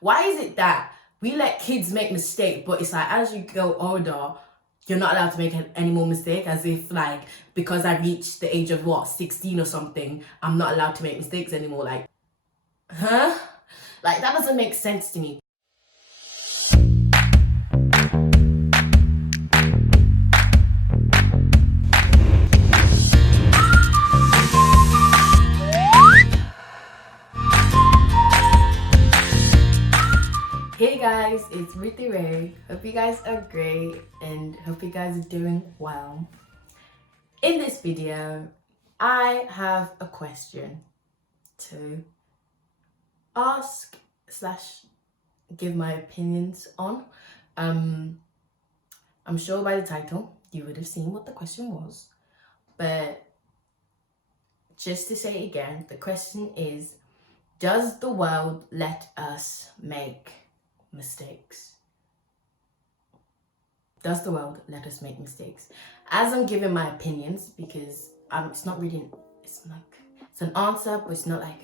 Why is it that we let kids make mistakes, but it's like as you go older, you're not allowed to make any more mistake, as if like because I reached the age of 16 or something, I'm not allowed to make mistakes anymore. Like, huh? Like that doesn't make sense to me. Hey guys, it's Ruthie Ray. Hope you guys are great and hope you guys are doing well. In this video, I have a question to ask slash give my opinions on. I'm sure by the title you would have seen what the question was, but just to say it again, the question is, does the world let us make mistakes? Does the world let us make mistakes? As I'm giving my opinions, because it's not really, it's an answer, but it's not like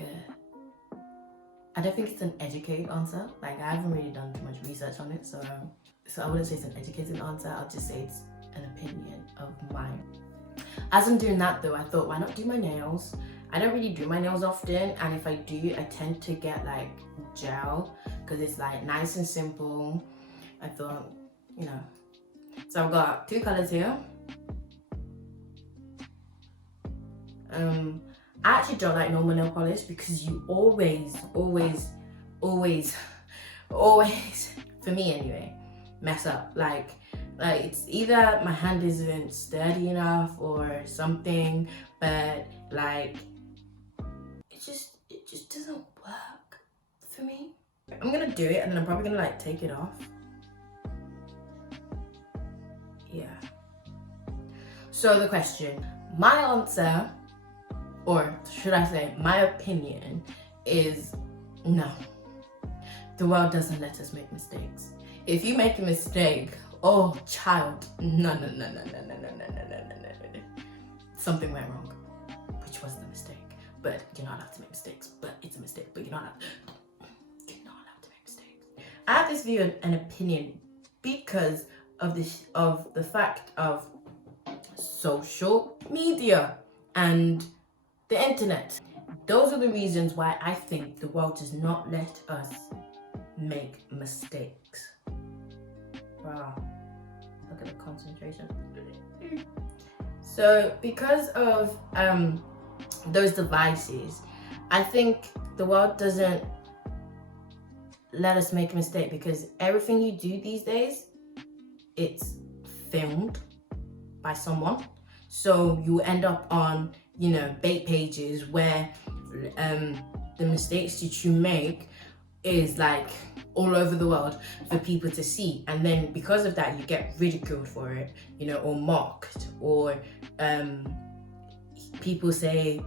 I don't think it's an educated answer. Like I haven't really done too much research on it, so I wouldn't say it's an educated answer. I'll just say it's an opinion of mine. As I'm doing that though, I thought, why not do my nails? I don't really do my nails often, and if I do, I tend to get like gel because it's like nice and simple. I thought, so I've got two colors here. I actually don't like normal nail polish because you always, for me anyway, mess up. Like it's either my hand isn't sturdy enough or something, but like it just doesn't work for me. I'm gonna do it and then I'm probably gonna like take it off. Yeah. So the question, my answer, or should I say my opinion, is no. The world doesn't let us make mistakes. If you make a mistake, oh child, no. Something went wrong. Which was the mistake. But you're not allowed to make mistakes. But it's a mistake. But you're not allowed to make mistakes. I have this view and opinion because of the fact of social media and the internet. Those are the reasons why I think the world does not let us make mistakes. Wow, look at the concentration. So because of those devices, I think the world doesn't let us make a mistake because everything you do these days, it's filmed by someone. So you end up on, bait pages where the mistakes that you make is like all over the world for people to see, and then because of that you get ridiculed for it, or mocked, or people say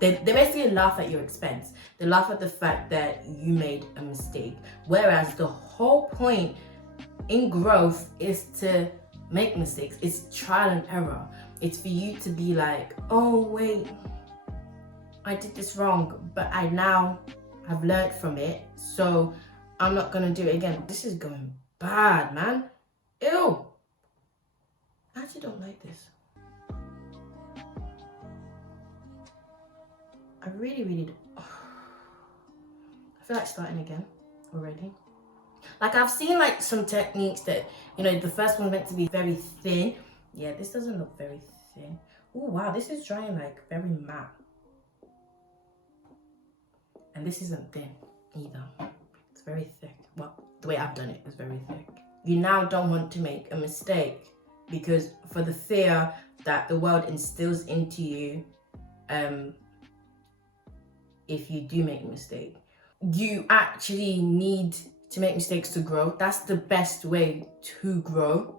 they basically laugh at your expense. They laugh at the fact that you made a mistake, whereas the whole point in growth is to make mistakes. It's trial and error. It's for you to be like, oh wait, I did this wrong, but I now have learned from it, so I'm not gonna do it again. This is going bad, man. Ew. I actually don't like this. I really do. I feel like starting again already. Like I've seen like some techniques that, the first one's meant to be very thin. Yeah, this doesn't look very thin. Oh wow, this is drying like very matte. And this isn't thin either. It's very thick. Well, the way I've done it is very thick. You now don't want to make a mistake because for the fear that the world instills into you, if you do make a mistake. You actually need to make mistakes to grow. That's the best way to grow,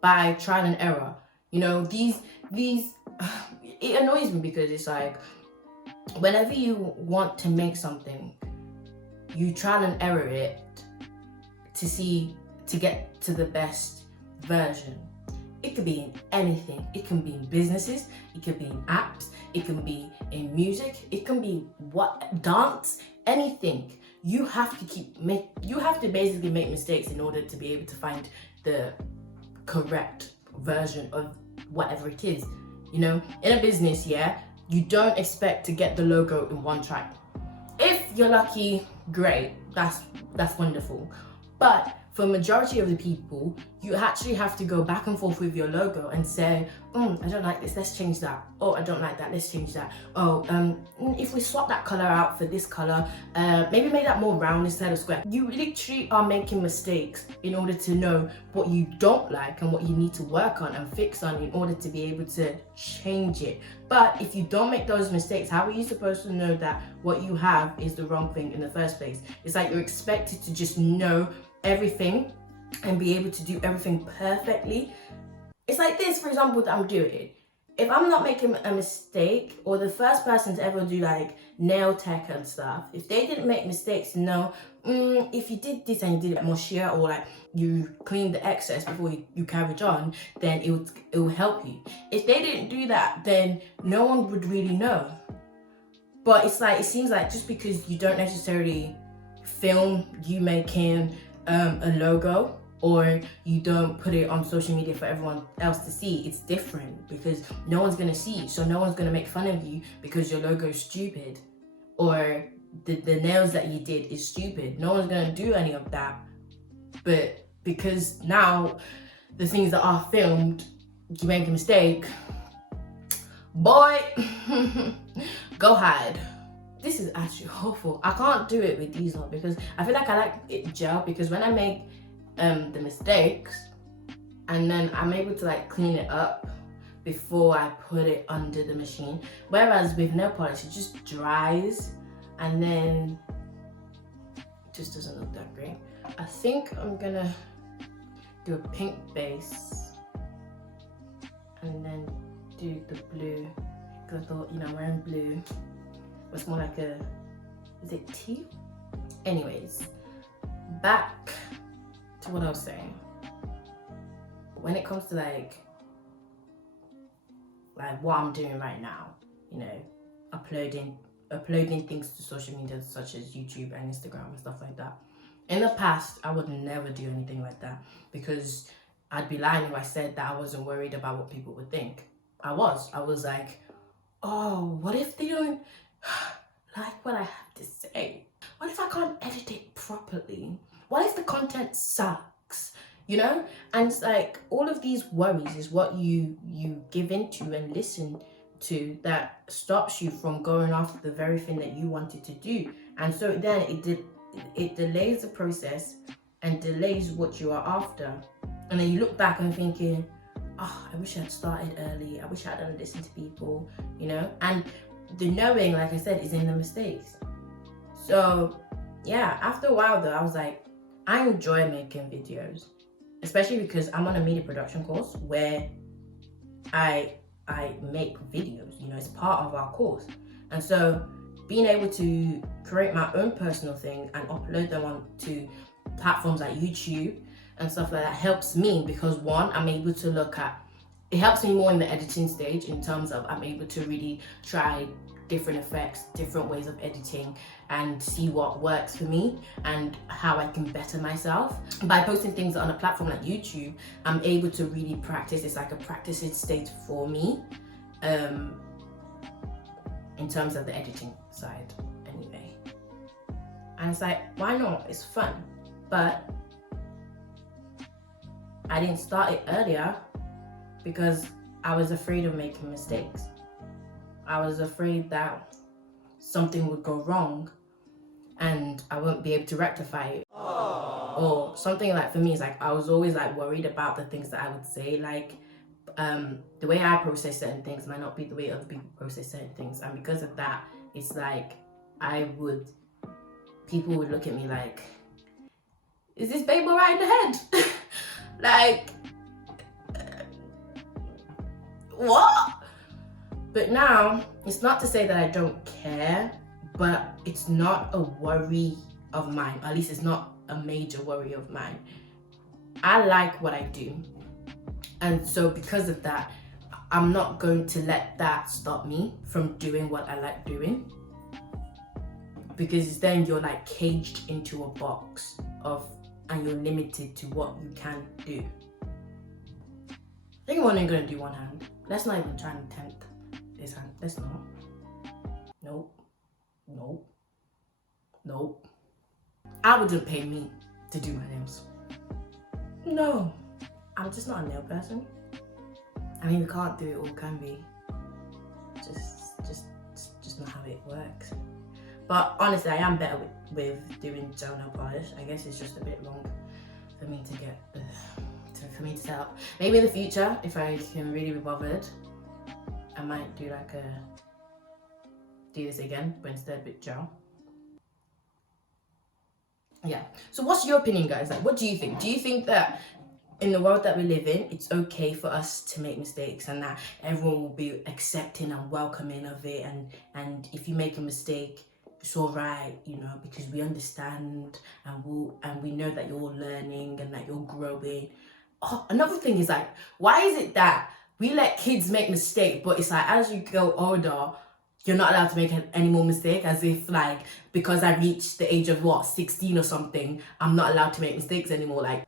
by trial and error. These it annoys me because it's like whenever you want to make something, you trial and error it to get to the best version. It could be in anything. It can be in businesses, it could be in apps, it can be in music, it can be dance, anything. you have to basically make mistakes in order to be able to find the correct version of whatever it is. You know, in a business, yeah, you don't expect to get the logo in one try. If you're lucky, great, that's wonderful. But for majority of the people, you actually have to go back and forth with your logo and say, I don't like this, let's change that. Oh, I don't like that, let's change that. Oh, if we swap that color out for this color, maybe make that more round instead of square. You literally are making mistakes in order to know what you don't like and what you need to work on and fix on in order to be able to change it. But if you don't make those mistakes, how are you supposed to know that what you have is the wrong thing in the first place? It's like you're expected to just know everything and be able to do everything perfectly. It's like this, for example, that I'm doing. If I'm not making a mistake, or the first person to ever do like nail tech and stuff, if they didn't make mistakes, no, if you did this and you did it more sheer, or like you clean the excess before you carriage on, then it will help you. If they didn't do that, then no one would really know. But it's like, it seems like just because you don't necessarily film you making a logo, or you don't put it on social media for everyone else to see, it's different because no one's gonna see. So no one's gonna make fun of you because your logo is stupid, or the nails that you did is stupid. No one's gonna do any of that. But because now the things that are filmed, you make a mistake, boy, go hide. This is actually awful. I can't do it with these on because I feel like I like it gel, because when I make the mistakes and then I'm able to like clean it up before I put it under the machine. Whereas with nail polish, it just dries and then it just doesn't look that great. I think I'm gonna do a pink base and then do the blue, because I thought, you know, wearing blue was more like a, is it teal? Anyways, back to what I was saying. When it comes to like what I'm doing right now, you know, uploading things to social media such as YouTube and Instagram and stuff like that. In the past, I would never do anything like that because I'd be lying if I said that I wasn't worried about what people would think. I was like, oh, what if they don't like what I have to say? What if I can't edit it properly? What if the content sucks? You know? And it's like all of these worries is what you give into and listen to that stops you from going after the very thing that you wanted to do. And so then it delays the process and delays what you are after. And then you look back and thinking, oh, I wish I'd started early. I wish I hadn't listened to people, you know? And the knowing, like I said, is in the mistakes. So yeah, after a while though, I was like, I enjoy making videos, especially because I'm on a media production course where I make videos, you know, it's part of our course. And so being able to create my own personal thing and upload them onto platforms like YouTube and stuff like that helps me, because one, I'm able to look at, it helps me more in the editing stage in terms of I'm able to really try different effects, different ways of editing, and see what works for me and how I can better myself. By posting things on a platform like YouTube, I'm able to really practice. It's like a practicing state for me, in terms of the editing side anyway. And it's like, why not? It's fun. But I didn't start it earlier because I was afraid of making mistakes. I was afraid that something would go wrong and I won't be able to rectify it. Aww. Or something like, for me, it's like I was always like worried about the things that I would say, like the way I process certain things might not be the way other people process certain things. And because of that, it's like people would look at me like, is this babe all right in the head? Like, what? But now, it's not to say that I don't care, but it's not a worry of mine. At least it's not a major worry of mine. I like what I do. And so because of that, I'm not going to let that stop me from doing what I like doing. because then you're like caged into a box and you're limited to what you can do. I think I'm only gonna do one hand. Let's not even try and attempt this hand. Let's not. Nope. Nope. Nope. I wouldn't pay me to do my nails. No. I'm just not a nail person. I mean, we can't do it all, can we? Just not how it works. But honestly, I am better with doing gel nail polish. I guess it's just a bit long for me to get for me to set up. Maybe in the future, if I can really be bothered, I might do do this again, but instead with gel. Yeah. So what's your opinion, guys? Like, what do you think? Do you think that in the world that we live in, it's okay for us to make mistakes and that everyone will be accepting and welcoming of it, and if you make a mistake, it's all right, you know, because we understand and we know that you're learning and that you're growing. Oh, another thing is like, why is it that we let kids make mistakes, but it's like as you go older, you're not allowed to make any more mistakes, as if like because I reached the age of 16 or something, I'm not allowed to make mistakes anymore. Like,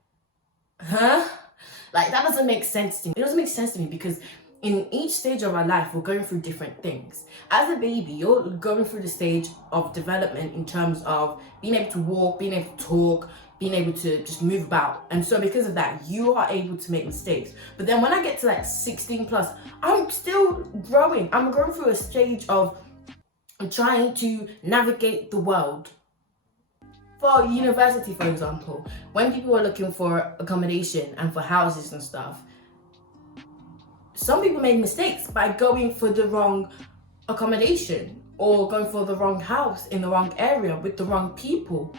huh? Like, that doesn't make sense to me. It doesn't make sense to me because in each stage of our life, we're going through different things. As a baby, you're going through the stage of development in terms of being able to walk, being able to talk, being able to just move about. And so because of that, you are able to make mistakes. But then when I get to like 16 plus, I'm still growing. I'm going through a stage of trying to navigate the world. For university, for example, when people are looking for accommodation and for houses and stuff, some people made mistakes by going for the wrong accommodation or going for the wrong house in the wrong area with the wrong people.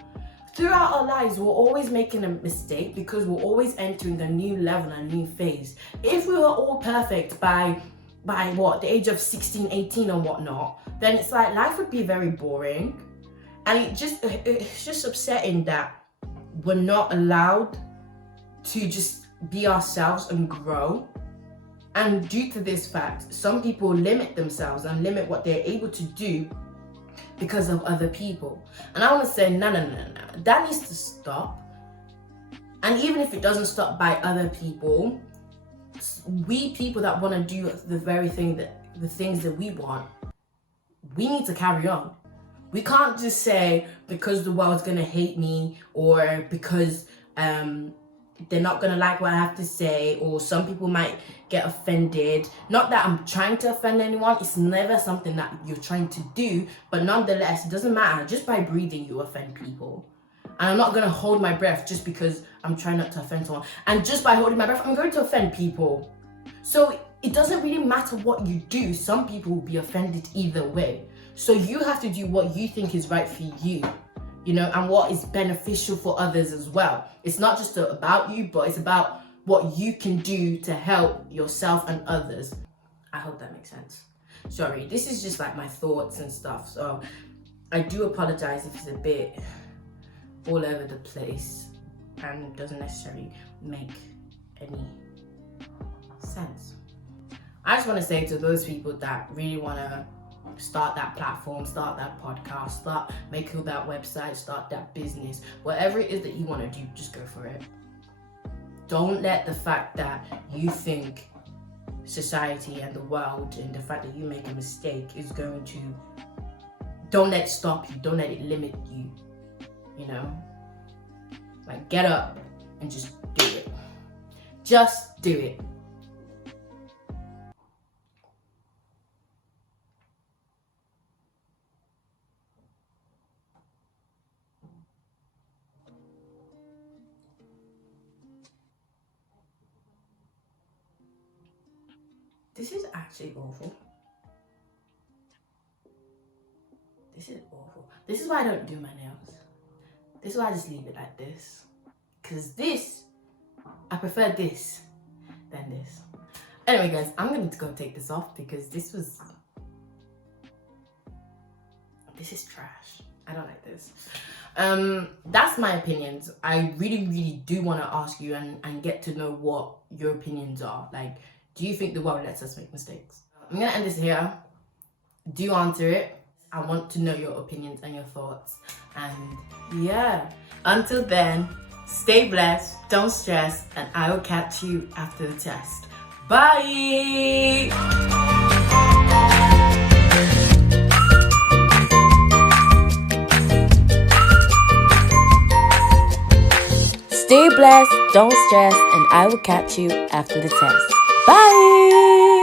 Throughout our lives, we're always making a mistake because we're always entering a new level and a new phase. If we were all perfect by what, the age of 16, 18 and whatnot, then it's like life would be very boring. And it's just upsetting that we're not allowed to just be ourselves and grow. And due to this fact, some people limit themselves and limit what they're able to do because of other people. And I want to say, no. That needs to stop. And even if it doesn't stop by other people, we people that want to do the things that we want, we need to carry on. We can't just say because the world's gonna hate me or because they're not gonna like what I have to say, or some people might get offended. Not that I'm trying to offend anyone, it's never something that you're trying to do, but nonetheless, it doesn't matter. Just by breathing, you offend people. And I'm not gonna hold my breath just because I'm trying not to offend someone. And just by holding my breath, I'm going to offend people. So it doesn't really matter what you do, some people will be offended either way. So you have to do what you think is right for you, you know, and what is beneficial for others as well. It's not just about you, but it's about what you can do to help yourself and others. I hope that makes sense. Sorry, this is just like my thoughts and stuff. So I do apologize if it's a bit all over the place and doesn't necessarily make any sense. I just want to say to those people that really want to start that platform, start that podcast, start making that website, start that business, whatever it is that you want to do, just go for it. Don't let the fact that you think society and the world and the fact that you make a mistake is going to, don't let it stop you, don't let it limit you, you know? Like, get up and just do it. Just do it. This is actually awful. This is awful. This is why I don't do my nails. This is why I just leave it like this. Because this, I prefer this than this. Anyway guys, I'm going to go take this off because this is trash. I don't like this. That's my opinions. I really do want to ask you and get to know what your opinions are. Like, do you think the world lets us make mistakes? I'm gonna end this here. Do answer it. I want to know your opinions and your thoughts. And yeah, until then, stay blessed, don't stress, and I will catch you after the test. Bye! Stay blessed, don't stress, and I will catch you after the test. Bye!